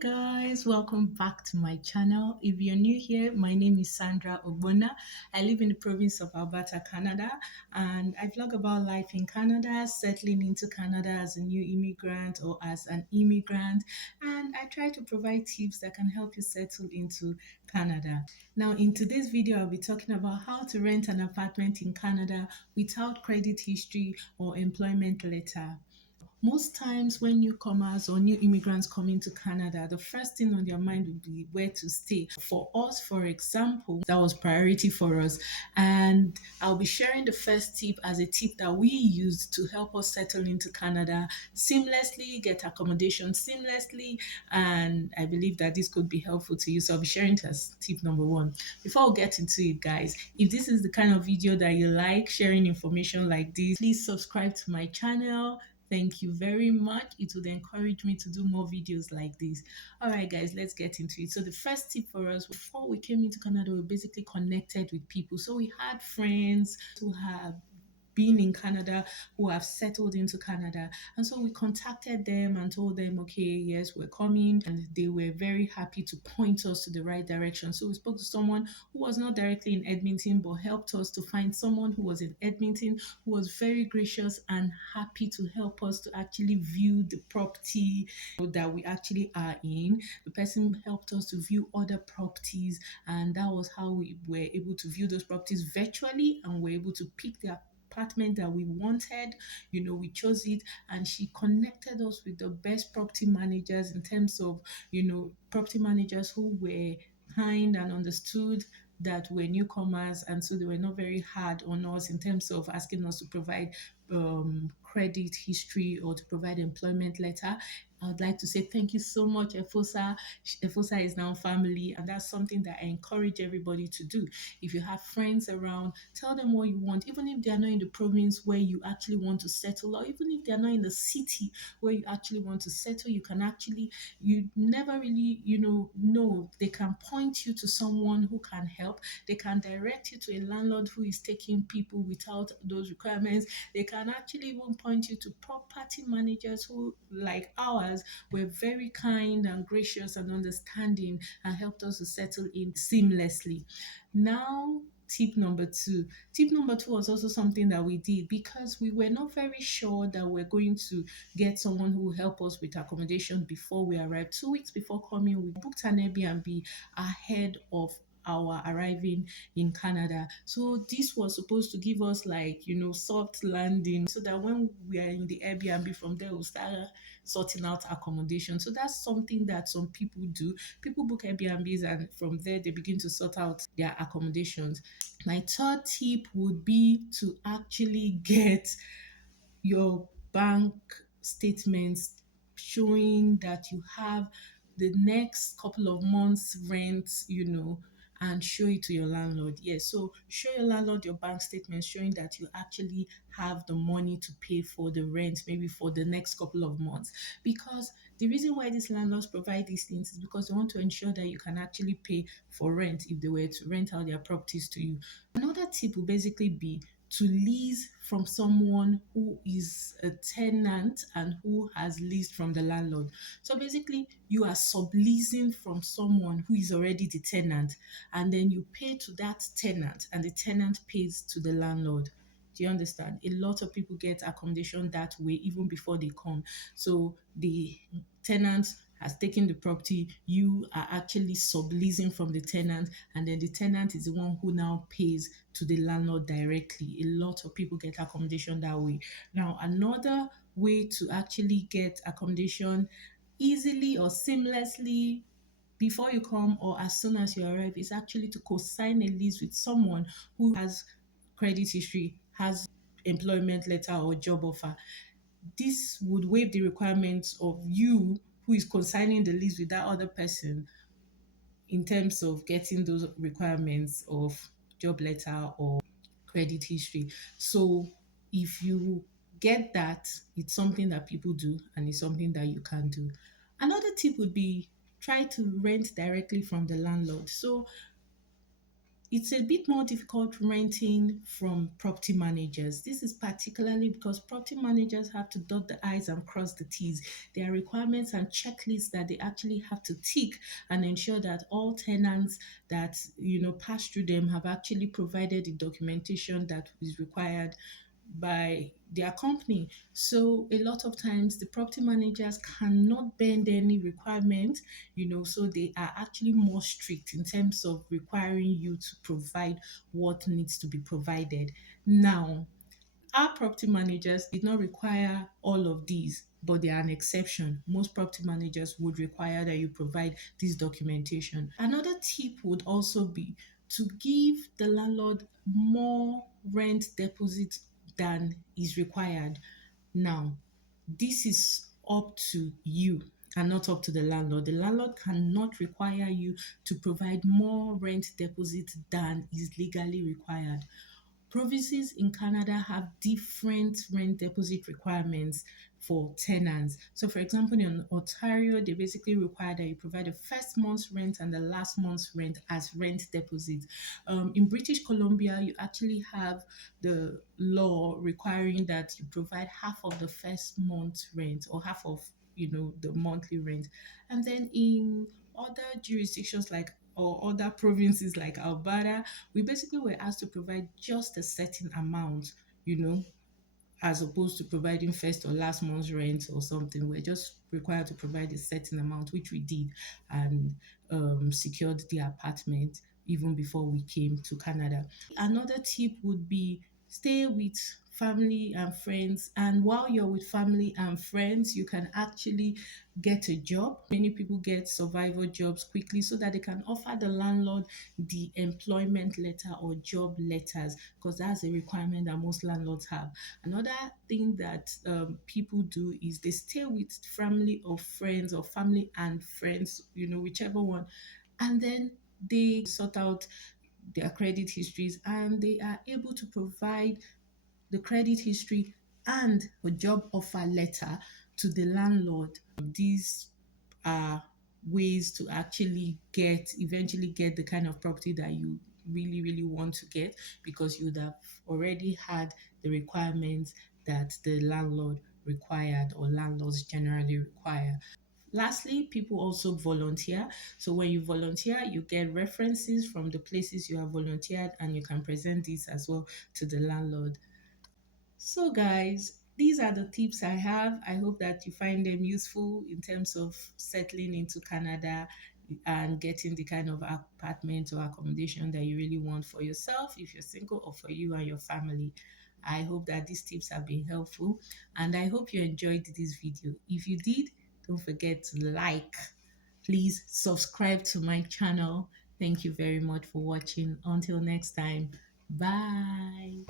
Guys, welcome back to my channel. If you're new here, my name is Sandra Ogbonna. I live in the province of Alberta, Canada, and I vlog about life in Canada, settling into Canada as a new immigrant or as an immigrant, and I try to provide tips that can help you settle into Canada. Now, in today's video, I'll be talking about how to rent an apartment in Canada without credit history or employment letter. Most times when newcomers or new immigrants come into Canada, the first thing on their mind would be where to stay. For us, for example, that was priority for us. And I'll be sharing the first tip as a tip that we use to help us settle into Canada seamlessly, get accommodation seamlessly. And I believe that this could be helpful to you. So I'll be sharing it as tip number one. Before we get into it, guys, if this is the kind of video that you like, sharing information like this, please subscribe to my channel. Thank you very much. It would encourage me to do more videos like this. All right, guys, let's get into it. So the first tip for us, before we came into Canada, we basically connected with people. So we had friends who have been in Canada, who have settled into Canada. And so we contacted them and told them, okay, yes, we're coming. And they were very happy to point us to the right direction. So we spoke to someone who was not directly in Edmonton, but helped us to find someone who was in Edmonton, who was very gracious and happy to help us to actually view the property that we actually are in. The person helped us to view other properties, and that was how we were able to view those properties virtually and were able to pick the apartment that we wanted. We chose it, and she connected us with the best property managers in terms of, property managers who were kind and understood that we're newcomers, and so they were not very hard on us in terms of asking us to provide credit history or to provide employment letter. I would like to say thank you so much, Efosa. Efosa is now family, and that's something that I encourage everybody to do. If you have friends around, tell them what you want, even if they are not in the province where you actually want to settle, or even if they are not in the city where you actually want to settle. You never really, know. They can point you to someone who can help. They can direct you to a landlord who is taking people without those requirements. They can actually even point you to property managers who, like ours, were very kind and gracious and understanding and helped us to settle in seamlessly. Now, tip number two. Tip number two was also something that we did because we were not very sure that we're going to get someone who will help us with accommodation before we arrived. 2 weeks before coming, we booked an Airbnb ahead of our arriving in Canada. So this was supposed to give us, like, soft landing so that when we are in the Airbnb from there, we'll start sorting out accommodation. So that's something that some people do. People book Airbnbs and from there they begin to sort out their accommodations. My third tip would be to actually get your bank statements showing that you have the next couple of months rent, and show it to your landlord. Yes, so show your landlord your bank statement showing that you actually have the money to pay for the rent, maybe for the next couple of months. Because the reason why these landlords provide these things is because they want to ensure that you can actually pay for rent if they were to rent out their properties to you. Another tip will basically be to lease from someone who is a tenant and who has leased from the landlord. So basically, you are subleasing from someone who is already the tenant, and then you pay to that tenant, and the tenant pays to the landlord. Do you understand? A lot of people get accommodation that way even before they come. So the tenant has taken the property, you are actually subleasing from the tenant, and then the tenant is the one who now pays to the landlord directly. A lot of people get accommodation that way. Now, another way to actually get accommodation easily or seamlessly before you come or as soon as you arrive is actually to co-sign a lease with someone who has credit history, has employment letter or job offer. This would waive the requirements of you who is consigning the lease with that other person in terms of getting those requirements of job letter or credit history. So if you get that, it's something that people do and it's something that you can do. Another tip would be try to rent directly from the landlord. So It's a bit more difficult renting from property managers. This is particularly because property managers have to dot the I's and cross the T's. There are requirements and checklists that they actually have to tick and ensure that all tenants that pass through them have actually provided the documentation that is required by their company. So a lot of times the property managers cannot bend any requirement, so they are actually more strict in terms of requiring you to provide what needs to be provided. Now, our property managers did not require all of these, but they are an exception. Most property managers would require that you provide this documentation. Another tip would also be to give the landlord more rent deposit than is required. Now, this is up to you and not up to the landlord. The landlord cannot require you to provide more rent deposit than is legally required. Provinces in Canada have different rent deposit requirements for tenants. So, for example, in Ontario, they basically require that you provide the first month's rent and the last month's rent as rent deposit. In British Columbia, you actually have the law requiring that you provide half of the first month's rent or half of the monthly rent, and then in other jurisdictions like or other provinces like Alberta, we basically were asked to provide just a certain amount, you know, as opposed to providing first or last month's rent or something. We're just required to provide a certain amount, which we did, and secured the apartment even before we came to Canada. Another tip would be stay with family and friends. And while you're with family and friends, you can actually get a job. Many people get survival jobs quickly so that they can offer the landlord the employment letter or job letters, because that's a requirement that most landlords have. Another thing that people do is they stay with family or friends or family and friends, whichever one, and then they sort out their credit histories and they are able to provide the credit history and a job offer letter to the landlord. These are ways to actually eventually get the kind of property that you really, really want to get, because you would have already had the requirements that the landlord required or landlords generally require. Lastly, people also volunteer. So when you volunteer, you get references from the places you have volunteered and you can present these as well to the landlord. So, guys, these are the tips I have. I hope that you find them useful in terms of settling into Canada and getting the kind of apartment or accommodation that you really want for yourself if you're single or for you and your family. I hope that these tips have been helpful and I hope you enjoyed this video. If you did, don't forget to like. Please subscribe to my channel. Thank you very much for watching. Until next time, bye.